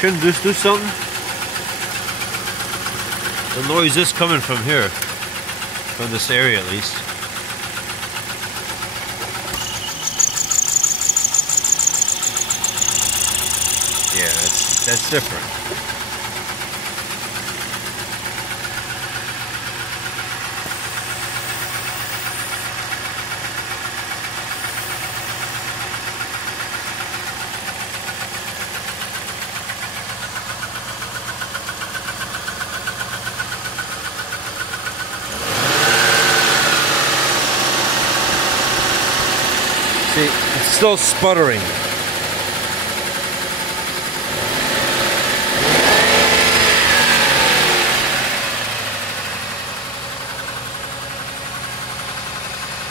Shouldn't this do something? The noise is coming from here. From this area at least. Yeah, that's different. See, it's still sputtering.